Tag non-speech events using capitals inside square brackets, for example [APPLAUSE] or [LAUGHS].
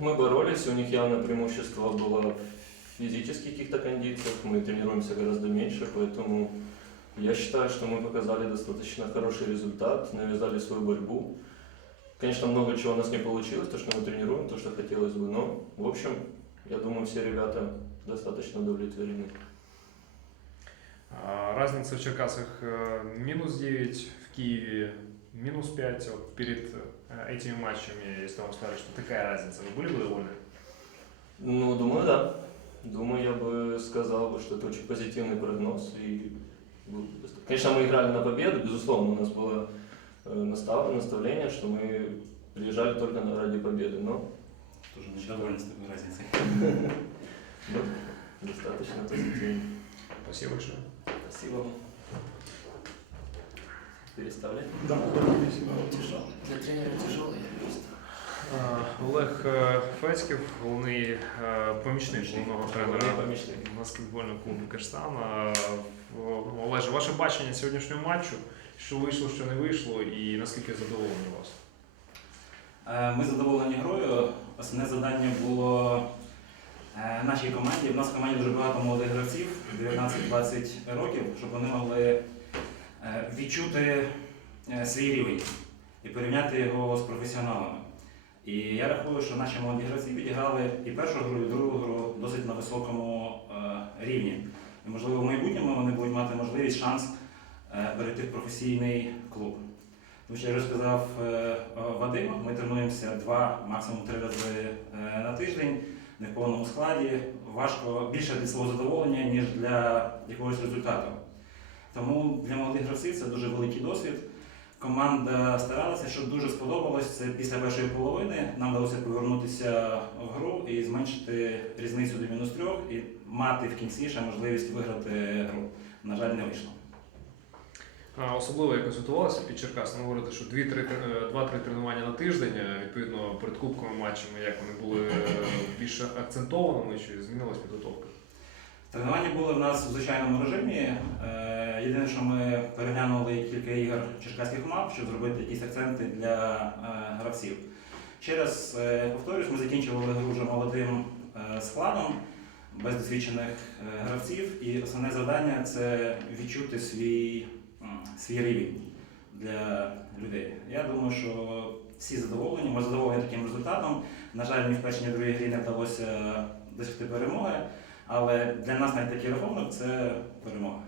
Мы боролись, у них явно преимущество было в физических каких-то кондициях, мы тренируемся гораздо меньше, поэтому я считаю, что мы показали достаточно хороший результат, навязали свою борьбу. Конечно, много чего у нас не получилось, то, что мы тренируем, то, что хотелось бы, но, в общем, я думаю, все ребята достаточно удовлетворены. А, Разница в Черкасах э, минус 9, в Киеве минус 5. Вот перед э, этими матчами, если вам сказали, что такая разница, вы были бы довольны? Ну, думаю, да. Думаю, я бы сказал, бы, что это очень позитивный прогноз. И, конечно, мы играли на победу, безусловно, у нас было э, настав- наставление, что мы приезжали только на- ради победы, но Тоже недовольны с такой разницей. [LAUGHS] достаточно позитивно. Спасибо большое. Спасибо вам. Переставлять? Да. Для тренера тяжелый, я просто. Олег е, Федьків, головний е, помічник головного тренера баскетбольного клубу Каштан. Олеже, ваше бачення сьогоднішнього матчу, що вийшло, що не вийшло, і наскільки задоволені вас? Е, Ми задоволені грою. Основне завдання було нашій команді. У нас в команді дуже багато молодих гравців, 19-20 років, щоб вони могли відчути е, свій рівень і порівняти його з професіоналами. І я рахую, що наші молоді гравці підіграли і першу гру, і другу гру досить на високому е, рівні. І, можливо, в майбутньому вони будуть мати можливість, шанс е, перейти в професійний клуб. Тому що я вже сказав е, е, Вадиму, ми тренуємося два, максимум три рази е, на тиждень, не в повному складі. Важко більше для свого задоволення, ніж для якогось результату. Тому для молодих гравців це дуже великий досвід. Команда старалася, що дуже сподобалось. Це після першої половини нам вдалося повернутися в гру і зменшити різницю до мінус трьох і мати в кінці ще можливість виграти гру. На жаль, не вийшло. А, Особливо якось готувалися під Черкас. Ви говорите, що 2-3 тренування на тиждень, е, відповідно, перед кубковими матчами, як вони були е, більше акцентованими, чи змінилась підготовка? Тренування були в нас у звичайному режимі. Єдине, що ми переглянули кілька ігор черкаських мап, щоб зробити якісь акценти для е, гравців. Ще раз е, повторюсь, ми закінчували гру вже молодим е, складом, без досвідчених гравців. І основне завдання це відчути свій, свій рівень для людей. Я думаю, що всі задоволені, ми задоволені таким результатом. На жаль, ні в першій, ні в другій грі не вдалося досягти перемоги. Але для нас навіть такий рахунок це перемога.